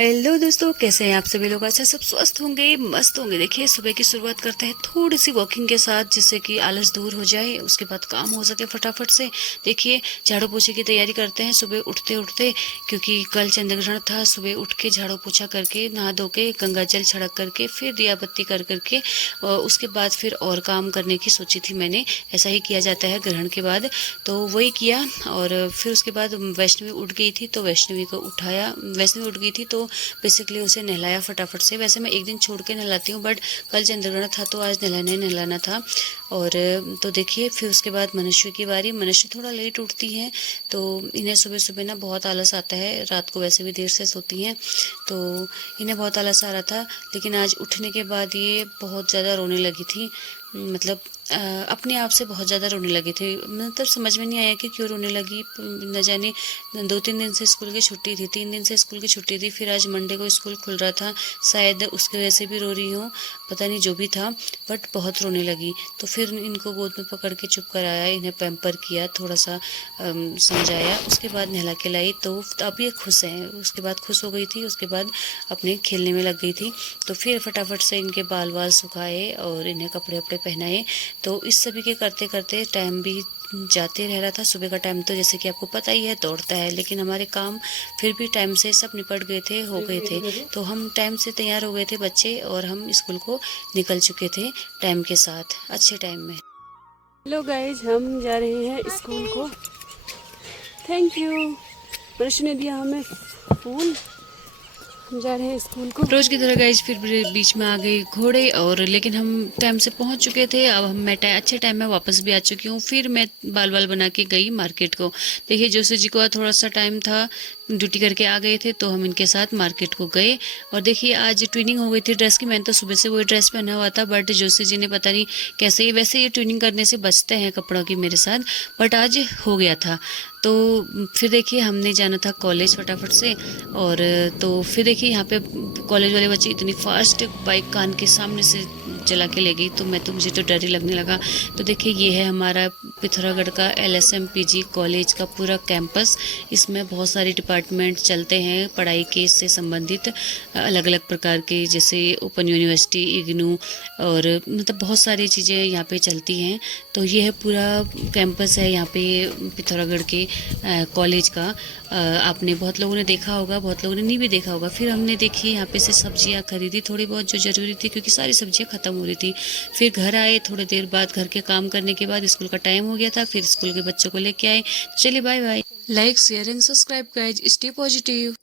Hello दोस्तों, कैसे हैं आप सभी लोग। अच्छा, सब स्वस्थ होंगे, मस्त होंगे। देखिए, सुबह की शुरुआत करते हैं थोड़ी सी वॉकिंग के साथ, जिससे कि आलस दूर हो जाए, उसके बाद काम हो सके फटाफट से। देखिए, झाड़ू पोछे की तैयारी करते हैं सुबह उठते उठते, क्योंकि कल चंद्रग्रहण था। सुबह उठ के झाड़ू पोछा करके, नहा धो के, गंगा जल छिड़क करके, फिर दिया बत्ती कर करके, और उसके बाद फिर और काम करने की सोची थी मैंने। ऐसा ही किया जाता है ग्रहण के बाद, तो वही किया। और फिर उसके बाद वैष्णवी उठ गई थी, तो वैष्णवी को उठाया। वैष्णवी उठ गई थी तो बेसिकली उसे नहलाया फटाफट से। वैसे मैं एक दिन छोड़ के नहलाती हूँ, बट कल चंद्रग्रहण था तो आज नहलाना था। और तो देखिए, फिर उसके बाद मनुष्य की बारी। मनुष्य थोड़ा लेट उठती हैं, तो इन्हें सुबह सुबह ना बहुत आलस आता है। रात को वैसे भी देर से सोती हैं, तो इन्हें बहुत आलस आ रहा था। लेकिन आज उठने के बाद ये बहुत ज़्यादा रोने लगी थी। मतलब अपने आप से बहुत ज़्यादा रोने लगी थी। मतलब समझ में नहीं आया कि क्यों रोने लगी। न जाने 2-3 दिन से स्कूल की छुट्टी थी, 3 दिन से स्कूल की छुट्टी थी, फिर आज मंडे को स्कूल खुल रहा था। शायद उसकी वजह से भी रो रही हूँ, पता नहीं जो भी था, बट बहुत रोने लगी। तो फिर इनको गोद में पकड़ के चुप कराया, इन्हें पैम्पर किया, थोड़ा सा समझाया, उसके बाद नहला के लाई। तो अब ये खुश हैं। उसके बाद खुश हो गई थी, उसके बाद अपने खेलने में लग गई थी। तो फिर फटाफट से इनके बाल वाल सुखाए और इन्हें कपड़े वपड़े पहनाए। तो इस सभी के करते करते टाइम भी जाते रह रहा था। सुबह का टाइम तो जैसे कि आपको पता ही है दौड़ता है, लेकिन हमारे काम फिर भी टाइम से सब निपट गए थे, हो गए थे। तो हम टाइम से तैयार हो गए थे बच्चे, और हम स्कूल को निकल चुके थे टाइम के साथ, अच्छे टाइम में। हेलो गाइज, हम जा रहे हैं स्कूल को। थैंक यू, प्रश्न ने दिया हमें फूल। हम जा रहे हैं स्कूल को। रोज की तरह गाइज फिर बीच में आ गई घोड़े, और लेकिन हम टाइम से पहुंच चुके थे। अब मैं अच्छे टाइम में वापस भी आ चुकी हूँ। फिर मैं बाल बाल बना के गई मार्केट को। देखिए, जोशी जी को थोड़ा सा टाइम था, ड्यूटी करके आ गए थे, तो हम इनके साथ मार्केट को गए। और देखिए, आज ट्विनिंग हो गई थी ड्रेस की। मैंने तो सुबह से वही ड्रेस पहना हुआ था, बट जोशी जी ने पता नहीं कैसे ही, वैसे ये ट्विनिंग करने से बचते हैं कपड़ों की मेरे साथ, बट आज हो गया था। तो फिर देखिए, हमने जाना था कॉलेज फटाफट से। और तो फिर देखिए, यहाँ पे कॉलेज वाले बच्चे इतनी फास्ट बाइक कान के सामने से चला के ले गई, तो मुझे तो डर ही लगने लगा। तो देखिए, ये है हमारा पिथौरागढ़ का LSM-PG कॉलेज का पूरा कैंपस। इसमें बहुत सारे डिपार्टमेंट चलते हैं पढ़ाई के से संबंधित, अलग अलग प्रकार के, जैसे ओपन यूनिवर्सिटी, इग्नू, और मतलब बहुत सारी चीज़ें यहाँ पे चलती हैं। तो ये है पूरा कैंपस है यहाँ पे पिथौरागढ़ के कॉलेज का। आपने बहुत लोगों ने देखा होगा, बहुत लोगों ने नहीं भी देखा होगा। फिर हमने देखी यहाँ पे से सब्जियाँ खरीदी थोड़ी बहुत जो ज़रूरी थी, क्योंकि सारी सब्जियाँ ख़त्म हो रही थी। फिर घर आए, थोड़ी देर बाद घर के काम करने के बाद स्कूल का टाइम हो गया था, फिर स्कूल के बच्चों को लेके आए। तो चलिए, bye bye. Like share and subscribe guys, stay positive.